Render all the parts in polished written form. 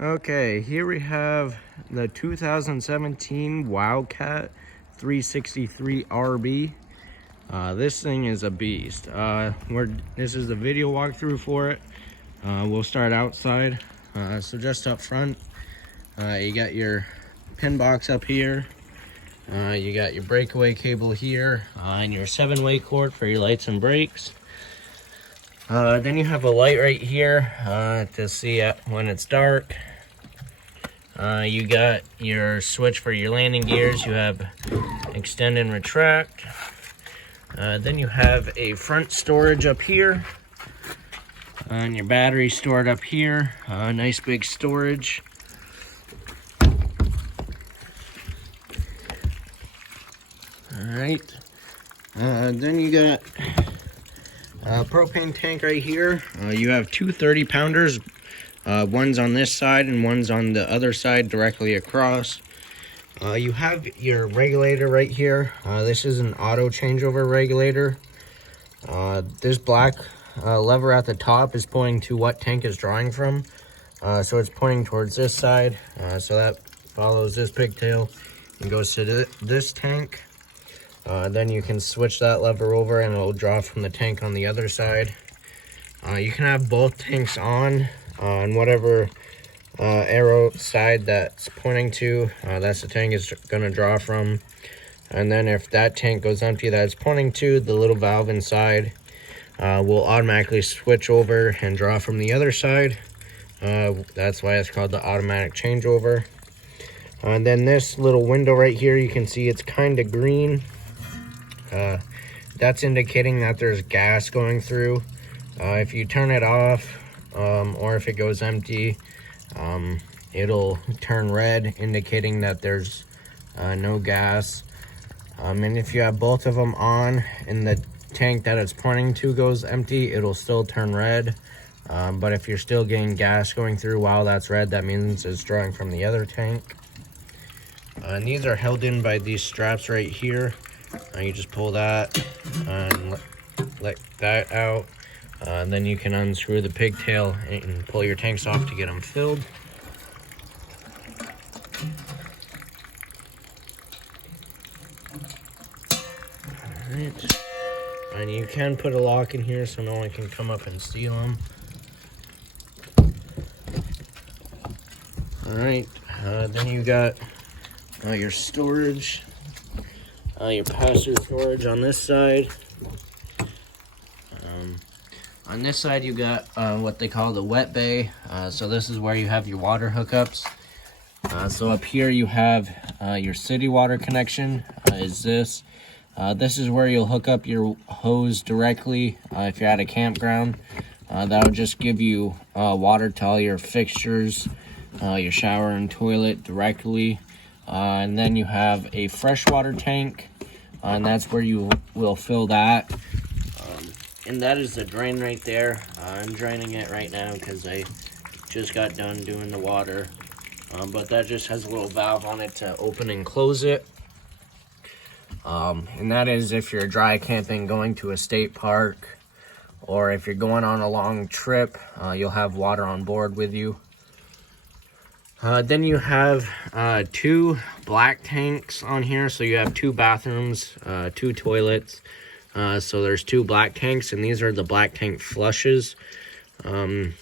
Okay, here we have the 2017 Wildcat 363 RB. This thing is a beast. This is the video walkthrough for it. We'll start outside. So just up front, you got your pin box up here. You got your breakaway cable here, and your 7-way cord for your lights and brakes. Then you have a light right here to see when it's dark. You got your switch for your landing gears. You have extend and retract. Then you have a front storage up here, and your battery stored up here. Nice big storage. Alright, then you got a propane tank right here. You have two 30-pounders. One's on this side and one's on the other side directly across. You have your regulator right here. This is an auto changeover regulator. This black lever at the top is pointing to what tank is drawing from. So it's pointing towards this side. So that follows this pigtail and goes to this tank. Then you can switch that lever over and it'll draw from the tank on the other side. You can have both tanks on whatever arrow side that's pointing to. That's the tank is going to draw from. And then if that tank goes empty that's pointing to, the little valve inside will automatically switch over and draw from the other side. That's why it's called the automatic changeover. And then this little window right here, you can see it's kind of green. That's indicating that there's gas going through. If you turn it off, or if it goes empty, it'll turn red, indicating that there's no gas. And if you have both of them on and the tank that it's pointing to goes empty, it'll still turn red. But if you're still getting gas going through while that's red, that means it's drawing from the other tank. And these are held in by these straps right here. You just pull that and let that out. And then you can unscrew the pigtail and pull your tanks off to get them filled. Alright. And you can put a lock in here so no one can come up and steal them. Alright, then you got your storage, your pass-through storage on this side. On this side, you got what they call the wet bay. So this is where you have your water hookups. So up here you have your city water connection. Is this? This is where you'll hook up your hose directly if you're at a campground. That'll just give you water to all your fixtures, your shower and toilet directly. And then you have a freshwater tank, and that's where you will fill that. And that is the drain right there. I'm draining it right now because I just got done doing the water. But that just has a little valve on it to open and close it. And that is if you're dry camping going to a state park, or if you're going on a long trip, you'll have water on board with you. Then you have two black tanks on here. So you have two bathrooms, two toilets. So there's two black tanks, and these are the black tank flushes. I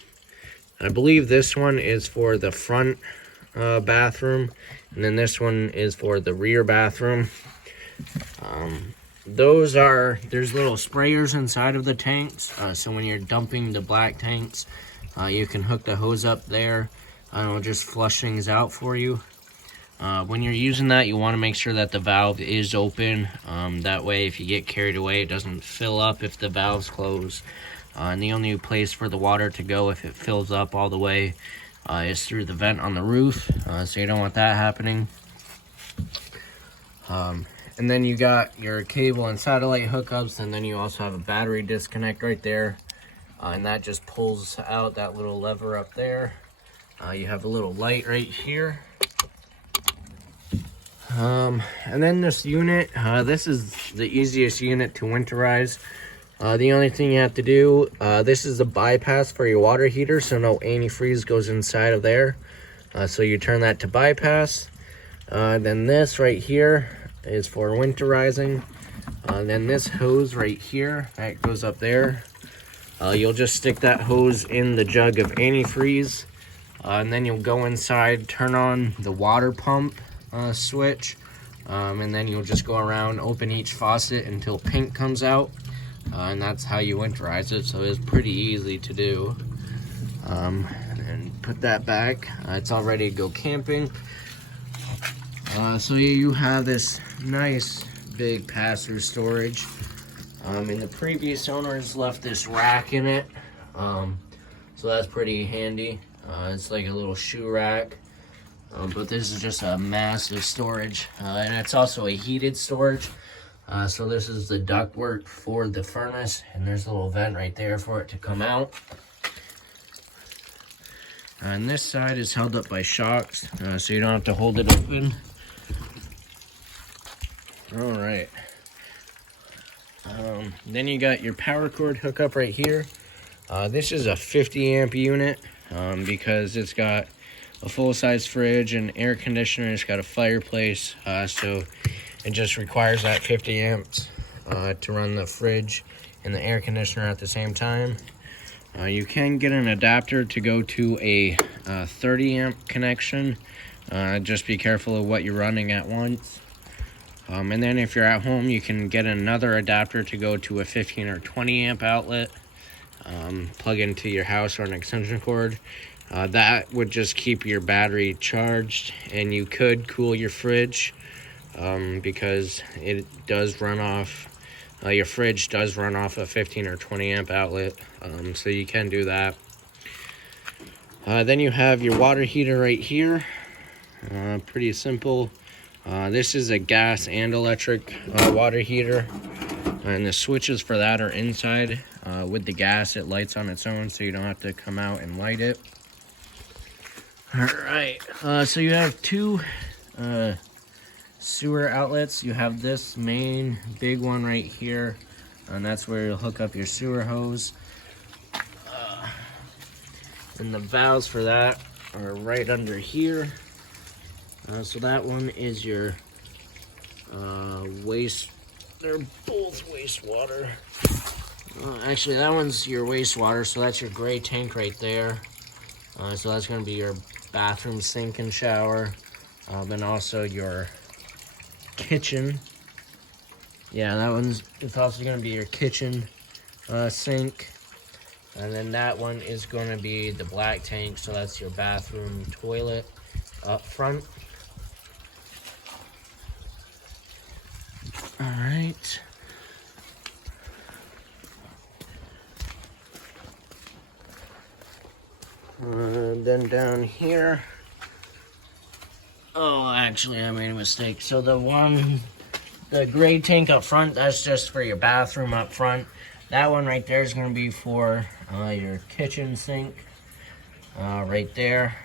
believe this one is for the front bathroom, and then this one is for the rear bathroom. There's little sprayers inside of the tanks, so when you're dumping the black tanks, you can hook the hose up there, and it'll just flush things out for you. When you're using that, you want to make sure that the valve is open. That way, if you get carried away, it doesn't fill up if the valve's closed. And the only place for the water to go if it fills up all the way is through the vent on the roof. So you don't want that happening. And then you got your cable and satellite hookups, and then you also have a battery disconnect right there. And that just pulls out that little lever up there. You have a little light right here. And then this unit, this is the easiest unit to winterize. The only thing you have to do, this is a bypass for your water heater, so no antifreeze goes inside of there. So you turn that to bypass. Then this right here is for winterizing. Then this hose right here, that goes up there. You'll just stick that hose in the jug of antifreeze. And then you'll go inside, turn on the water pump switch. And then you'll just go around, open each faucet until pink comes out. And that's how you winterize it. So it's pretty easy to do. And put that back. It's all ready to go camping. So you have this nice big pass-through storage. And the previous owners left this rack in it. So that's pretty handy. It's like a little shoe rack. But this is just a massive storage. And it's also a heated storage. So this is the ductwork for the furnace. And there's a little vent right there for it to come out. And this side is held up by shocks, so you don't have to hold it open. All right. Then you got your power cord hookup right here. This is a 50 amp unit because it's got a full-size fridge and air conditioner. It's got a fireplace, so it just requires that 50 amps to run the fridge and the air conditioner at the same time. You can get an adapter to go to a 30 amp connection. Just be careful of what you're running at once. And then if you're at home, you can get another adapter to go to a 15 or 20 amp outlet. Plug into your house or an extension cord. That would just keep your battery charged, and you could cool your fridge because it does run off. Your fridge does run off a 15 or 20 amp outlet, so you can do that. Then you have your water heater right here. Pretty simple. This is a gas and electric water heater, and the switches for that are inside. With the gas, it lights on its own, so you don't have to come out and light it. All right, so you have two sewer outlets. You have this main big one right here, and that's where you'll hook up your sewer hose. And the valves for that are right under here. So that one is your waste. They're both wastewater. Actually, that one's your wastewater, so that's your gray tank right there. So that's going to be your bathroom sink and shower, and also your kitchen. Yeah, that one's, it's also going to be your kitchen sink. And then that one is going to be the black tank, so that's your bathroom toilet up front. All right. Then down here. Oh, actually, I made a mistake. So the gray tank up front, that's just for your bathroom up front. That one right there is going to be for your kitchen sink, right there.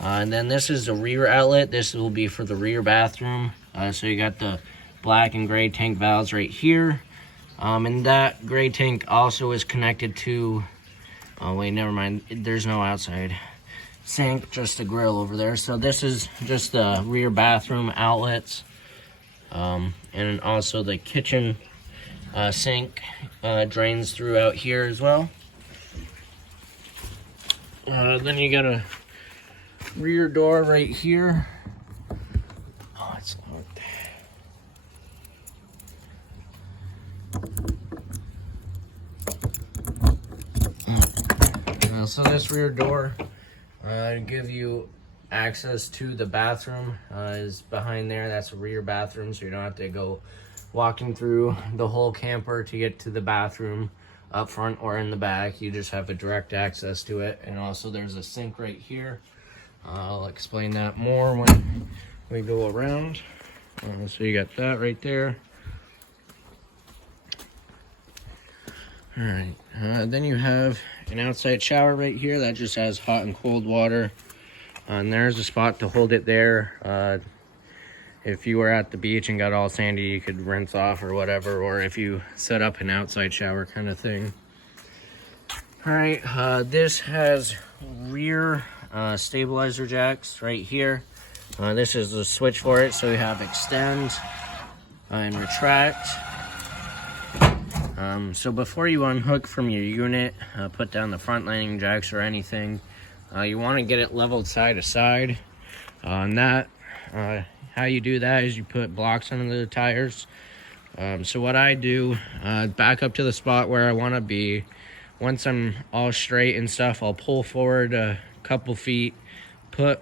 And then this is the rear outlet. This will be for the rear bathroom. So you got the black and gray tank valves right here. And that gray tank also is connected to, oh wait, never mind. There's no outside sink, just a grill over there. So this is just the rear bathroom outlets. And also the kitchen sink drains through out here as well. Then you got a rear door right here. Oh, it's locked. So this rear door give you access to the bathroom is behind there. That's a rear bathroom, so you don't have to go walking through the whole camper to get to the bathroom up front or in the back. You just have a direct access to it. And also there's a sink right here. I'll explain that more when we go around. So you got that right there. All right, then you have an outside shower right here that just has hot and cold water. And there's a spot to hold it there. If you were at the beach and got all sandy, you could rinse off or whatever, or if you set up an outside shower kind of thing. All right, this has rear stabilizer jacks right here. This is the switch for it, so we have extend and retract. So before you unhook from your unit, put down the front landing jacks or anything, you want to get it leveled side to side. And that, how you do that is you put blocks under the tires. So what I do, back up to the spot where I want to be. Once I'm all straight and stuff, I'll pull forward a couple feet, put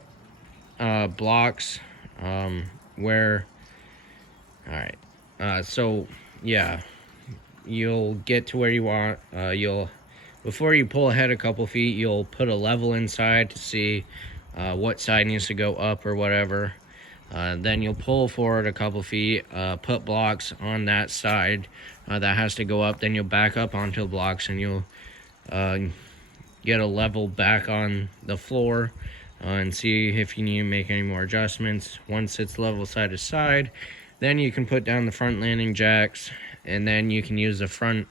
blocks where, all right, so yeah, you'll get to where you want. Before you pull ahead a couple feet, you'll put a level inside to see what side needs to go up or whatever. Then you'll pull forward a couple feet, put blocks on that side that has to go up. Then you'll back up onto the blocks and you'll get a level back on the floor and see if you need to make any more adjustments. Once it's level side to side, then you can put down the front landing jacks, and then you can use the front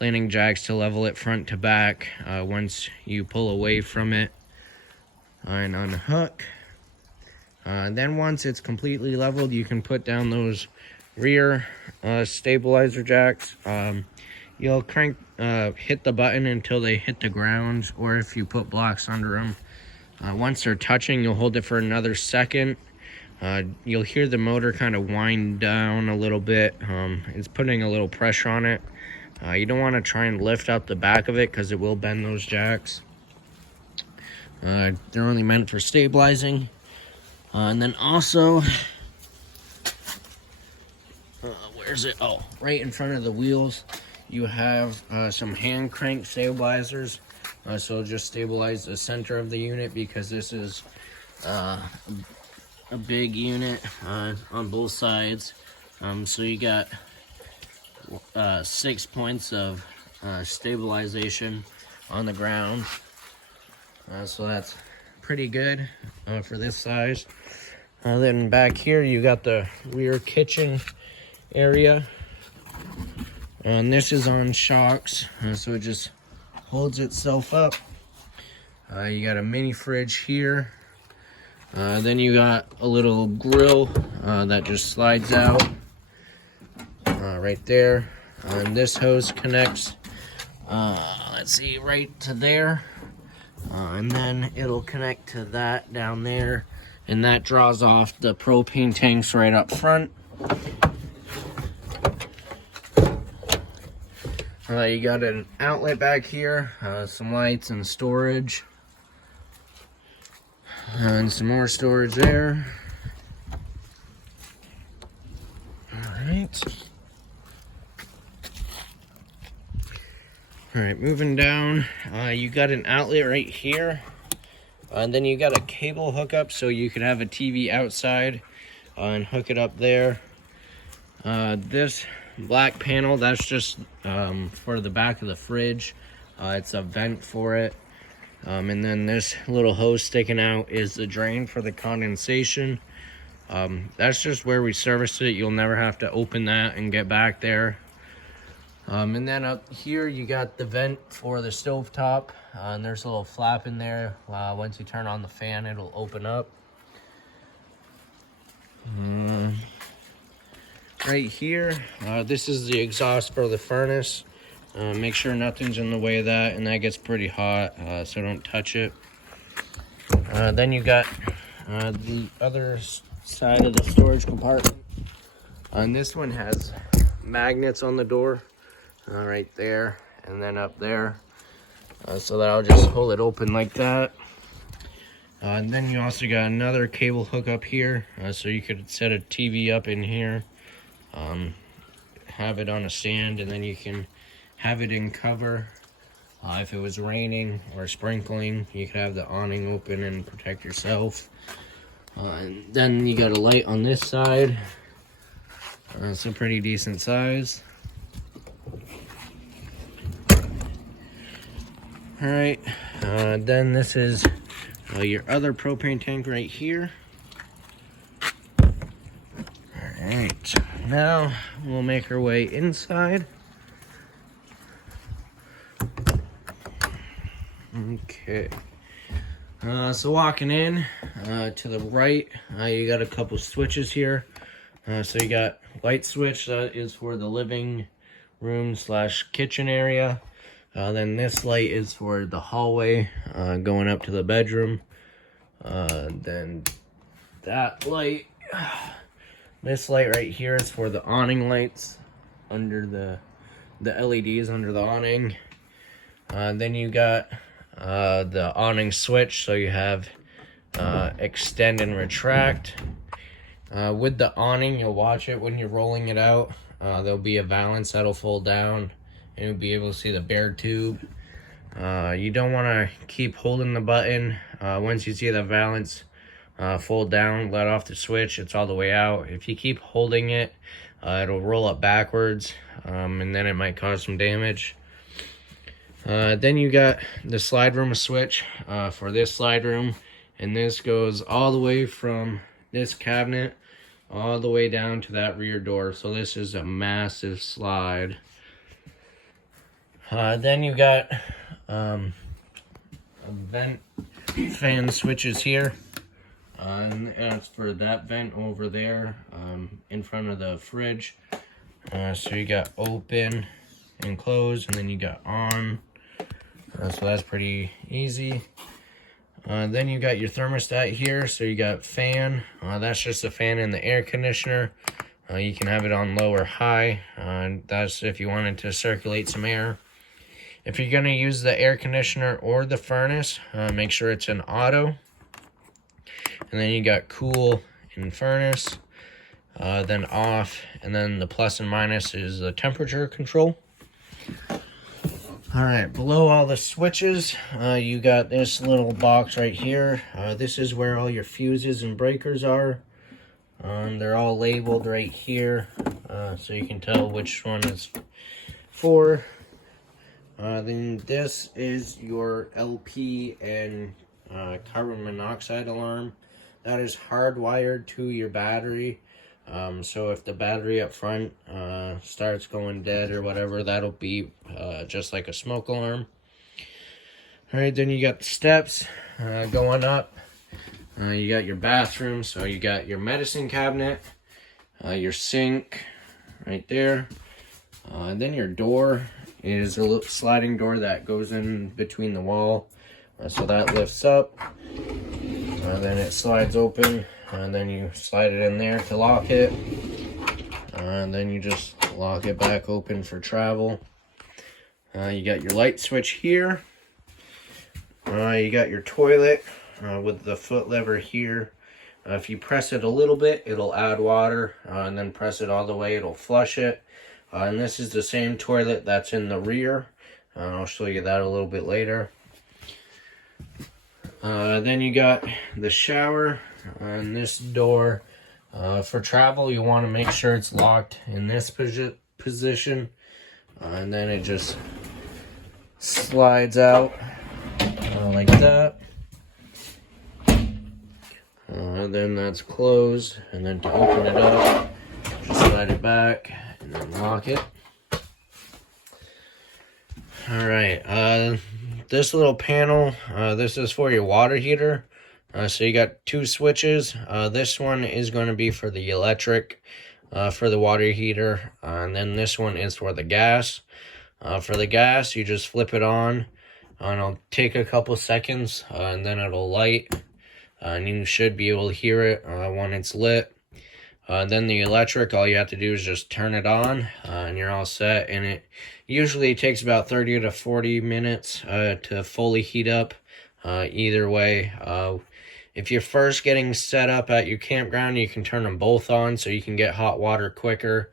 landing jacks to level it front to back once you pull away from it and unhook. Then once it's completely leveled, you can put down those rear stabilizer jacks. You'll hit the button until they hit the ground, or if you put blocks under them. Once they're touching, you'll hold it for another second. You'll hear the motor kind of wind down a little bit. It's putting a little pressure on it. You don't want to try and lift up the back of it because it will bend those jacks. They're only meant for stabilizing. And then also, where's it? Oh, right in front of the wheels, you have some hand crank stabilizers. So just stabilize the center of the unit, because this is a big unit on both sides. So you got 6 points of stabilization on the ground. So that's pretty good for this size. Then back here you got the rear kitchen area, and this is on shocks, so it just holds itself up. You got a mini fridge here. Then you got a little grill that just slides out right there. And this hose connects, let's see, right to there. And then it'll connect to that down there. And that draws off the propane tanks right up front. You got an outlet back here, some lights and storage. And some more storage there. Alright. Alright, moving down, you got an outlet right here. And then you got a cable hookup, so you could have a TV outside and hook it up there. This black panel, that's just for the back of the fridge. It's a vent for it. And then this little hose sticking out is the drain for the condensation. That's just where we service it. You'll never have to open that and get back there. And then up here you got the vent for the stovetop, and there's a little flap in there. Once you turn on the fan, it'll open up. Right here, this is the exhaust for the furnace. Make sure nothing's in the way of that, and that gets pretty hot, so don't touch it. Then you got the other side of the storage compartment. And this one has magnets on the door. Right there, and then up there, so that I'll just hold it open like that. And then you also got another cable hook up here, so you could set a TV up in here, have it on a stand, and then you can have it in cover. If it was raining or sprinkling, you could have the awning open and protect yourself. And then you got a light on this side. It's a pretty decent size. Alright, then this is your other propane tank right here. Alright, now we'll make our way inside. Okay, So walking in to the right, you got a couple switches here. So you got light switch that is for the living room / kitchen area. Then this light is for the hallway going up to the bedroom. Then that light, this light right here is for the awning lights under the LEDs under the awning. Then you got the awning switch, so you have extend and retract. With the awning, you'll watch it when you're rolling it out. There'll be a valance that'll fold down, and you'll be able to see the bare tube. You don't want to keep holding the button. Once you see the valance fold down, let off the switch, it's all the way out. If you keep holding it, it'll roll up backwards, and then it might cause some damage. Then you got the slide room switch for this slide room, and this goes all the way from this cabinet all the way down to that rear door. So this is a massive slide. Then you got a vent fan switches here, and that's for that vent over there in front of the fridge. So you got open and close, and then you got on. So that's pretty easy. Then you got your thermostat here. So you got fan. That's just a fan in the air conditioner. You can have it on low or high. That's if you wanted to circulate some air. If you're going to use the air conditioner or the furnace, make sure it's an auto. And then you got cool and furnace. Then off. And then the plus and minus is the temperature control. Alright, below all the switches, you got this little box right here. This is where all your fuses and breakers are. They're all labeled right here, so you can tell which one is for. Then this is your LP and carbon monoxide alarm. That is hardwired to your battery. So if the battery up front starts going dead or whatever, that'll be just like a smoke alarm. Alright, then you got the steps going up. You got your bathroom, so you got your medicine cabinet, your sink right there. And then your door is a little sliding door that goes in between the wall. So that lifts up. Then it slides open. And then you slide it in there to lock it. And then you just lock it back open for travel. You got your light switch here. You got your toilet with the foot lever here. If you press it a little bit, it'll add water. And then press it all the way, it'll flush it. And this is the same toilet that's in the rear. I'll show you that a little bit later. Then you got the shower. And this door, for travel, you want to make sure it's locked in this position. And then it just slides out like that. Then that's closed. And then to open it up, just slide it back and then lock it. Alright, this little panel, this is for your water heater. So you got two switches. This one is going to be for the electric, for the water heater. And then this one is for the gas. For the gas, you just flip it on. And it'll take a couple seconds. And then it'll light. And you should be able to hear it when it's lit. Then the electric, all you have to do is just turn it on. And you're all set. And it usually takes about 30 to 40 minutes to fully heat up. Either way. If you're first getting set up at your campground, you can turn them both on so you can get hot water quicker.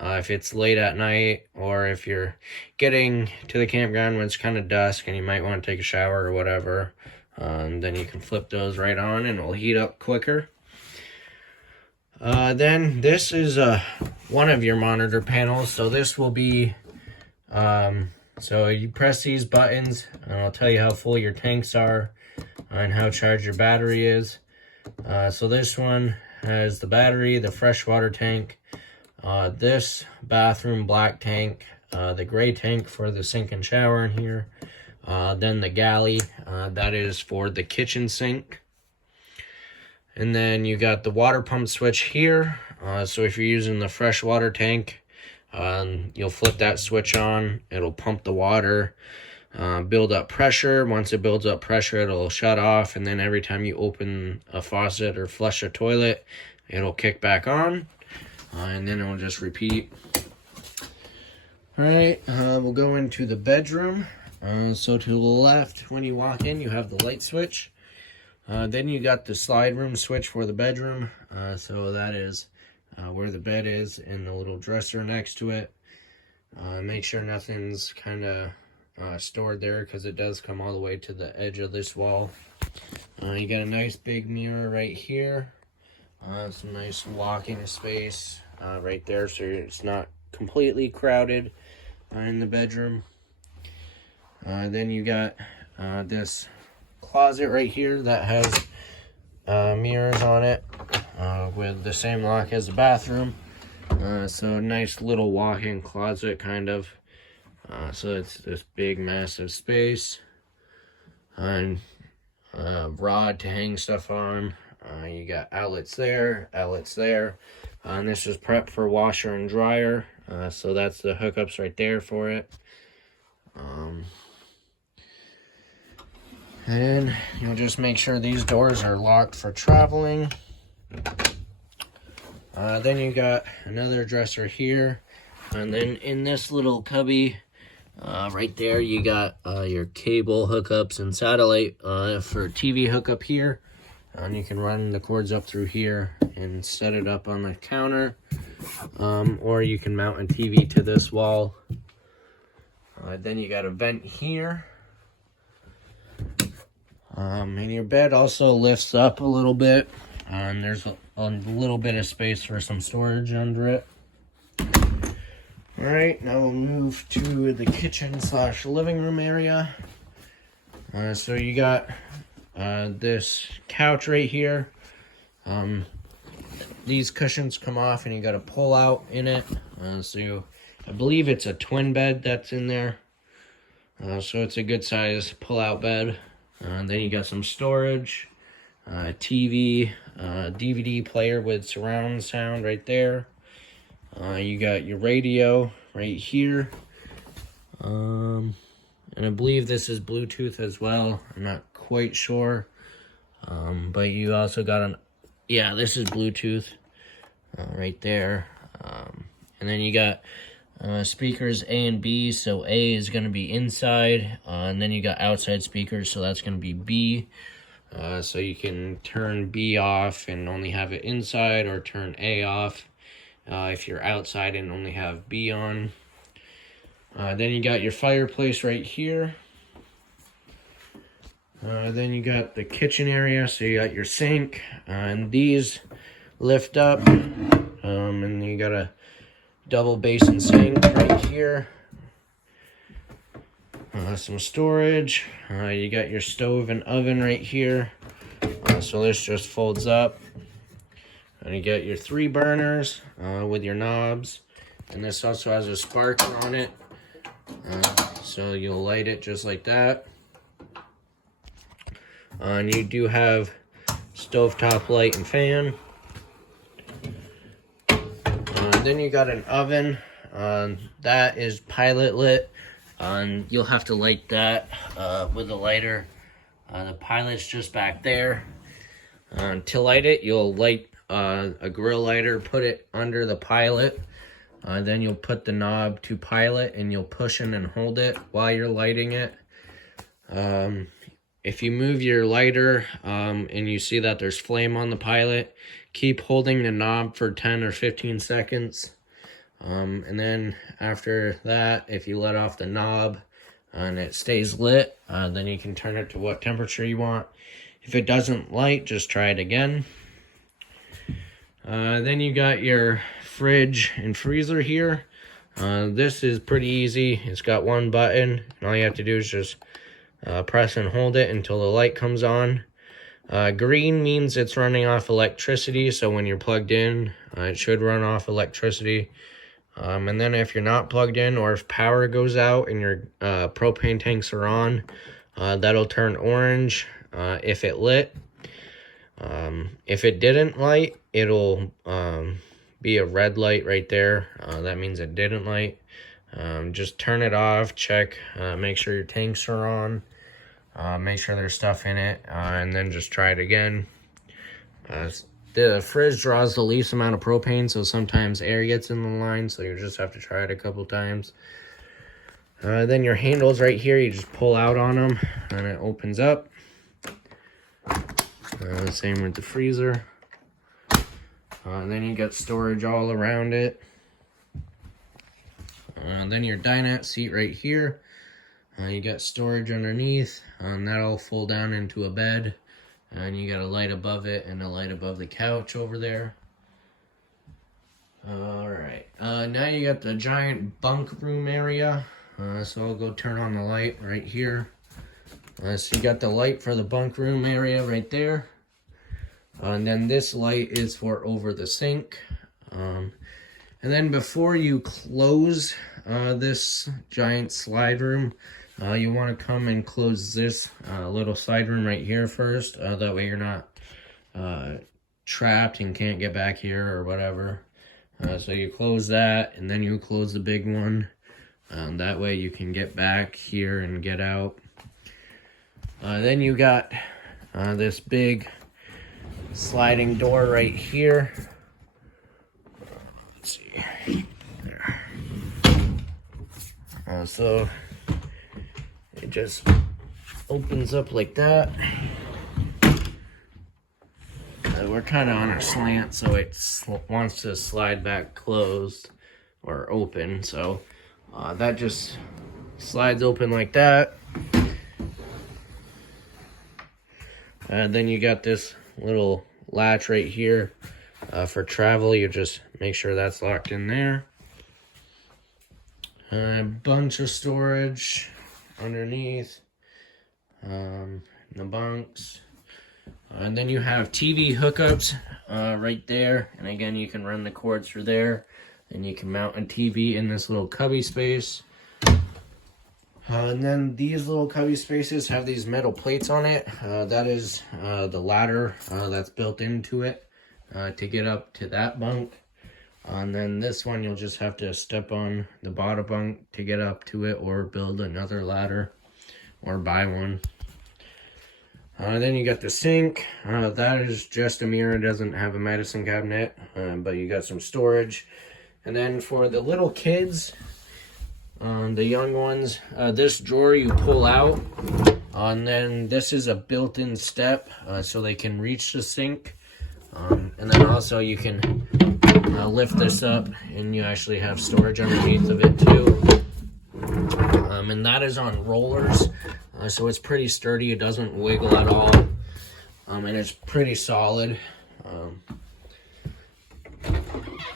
If it's late at night, or if you're getting to the campground when it's kind of dusk and you might want to take a shower or whatever, then you can flip those right on and it'll heat up quicker. Then this is one of your monitor panels. So this will be, so you press these buttons and I'll tell you how full your tanks are and how charged your battery is. So this one has the battery, the freshwater tank, this bathroom black tank, the gray tank for the sink and shower in here, Then the galley, that is for the kitchen sink. And then you got the water pump switch here. So if you're using the fresh water tank, you'll flip that switch on. It'll pump the water, build up pressure. Once it builds up pressure, it'll shut off. And then every time you open a faucet or flush a toilet, it'll kick back on. And then it'll just repeat. All right, we'll go into the bedroom. So to the left, when you walk in, you have the light switch. Then you got the slide room switch for the bedroom. So that is where the bed is and the little dresser next to it. Make sure nothing's kind of stored there, because it does come all the way to the edge of this wall. You got a nice big mirror right here. Some nice walking space right there, so it's not completely crowded in the bedroom. Then you got this closet right here that has mirrors on it with the same lock as the bathroom. So a nice little walk-in closet, kind of. So it's this big massive space, and rod to hang stuff on. You got outlets there, and this is prep for washer and dryer. So that's the hookups right there for it. And you'll just make sure these doors are locked for traveling. Then you got another dresser here, and then in this little cubby right there, you got your cable hookups and satellite for TV hookup here. And you can run the cords up through here and set it up on the counter, or you can mount a TV to this wall. Then you got a vent here. And your bed also lifts up a little bit, and there's a little bit of space for some storage under it. Alright, now we'll move to the kitchen / living room area. So you got this couch right here. These cushions come off and you got to pull out in it. I believe it's a twin bed that's in there. So it's a good size pull out bed. Then you got some storage, TV, DVD player with surround sound right there. You got your radio right here. And I believe this is Bluetooth as well. I'm not quite sure. But you also got this is Bluetooth right there. And then you got speakers A and B, so A is going to be inside, and then you got outside speakers, so that's going to be B. So you can turn B off and only have it inside, or turn A off if you're outside and only have B on. Then you got your fireplace right here. Then you got the kitchen area, so you got your sink, and these lift up, and you got a double basin sink right here. Some storage. You got your stove and oven right here. So this just folds up. And you got your 3 burners with your knobs. And this also has a spark on it. So you'll light it just like that. And you do have stovetop light and fan. Then you got an oven. That is pilot lit. You'll have to light that with a lighter. The pilot's just back there. To light it, you'll light a grill lighter, put it under the pilot. Then you'll put the knob to pilot, and you'll push in and hold it while you're lighting it. If you move your lighter and you see that there's flame on the pilot, keep holding the knob for 10 or 15 seconds. And then after that, if you let off the knob and it stays lit, then you can turn it to what temperature you want. If it doesn't light, just try it again. Then you got your fridge and freezer here. This is pretty easy. It's got one button, and all you have to do is just press and hold it until the light comes on. Green means it's running off electricity, so when you're plugged in, it should run off electricity. And then if you're not plugged in or if power goes out and your propane tanks are on, that'll turn orange if it lit. If it didn't light, it'll be a red light right there. That means it didn't light. Just turn it off, check, make sure your tanks are on, make sure there's stuff in it, and then just try it again. The fridge draws the least amount of propane, so sometimes air gets in the line, so you just have to try it a couple times. Then your handles right here, you just pull out on them, and it opens up. Same with the freezer. Then you got storage all around it. Then your dinette seat right here. You got storage underneath, and that'll fold down into a bed. And you got a light above it and a light above the couch over there. Alright, now you got the giant bunk room area. So I'll go turn on the light right here. So you got the light for the bunk room area right there. And then this light is for over the sink. And then before you close this giant slide room, you want to come and close this little side room right here first. That way you're not trapped and can't get back here or whatever. So you close that, and then you close the big one. That way you can get back here and get out. Then you got this big sliding door right here. Let's see. There. So it just opens up like that. We're kind of on a slant, so it wants to slide back closed or open. So that just slides open like that. Then you got this little latch right here for travel. You just make sure that's locked in there. A bunch of storage underneath the bunks. And then you have TV hookups right there. And again, you can run the cords through there. And you can mount a TV in this little cubby space. And then these little cubby spaces have these metal plates on it. That is the ladder that's built into it to get up to that bunk. And then this one, you'll just have to step on the bottom bunk to get up to it, or build another ladder or buy one. Then you got the sink. That is just a mirror. It doesn't have a medicine cabinet, but you got some storage. And then for the little kids, the young ones, this drawer you pull out, and then this is a built-in step so they can reach the sink. And then also you can lift this up, and you actually have storage underneath of it too. And that is on rollers, so it's pretty sturdy. It doesn't wiggle at all, and it's pretty solid.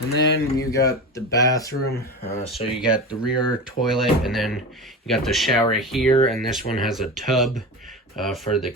And then you got the bathroom. So you got the rear toilet, and then you got the shower here, and this one has a tub for the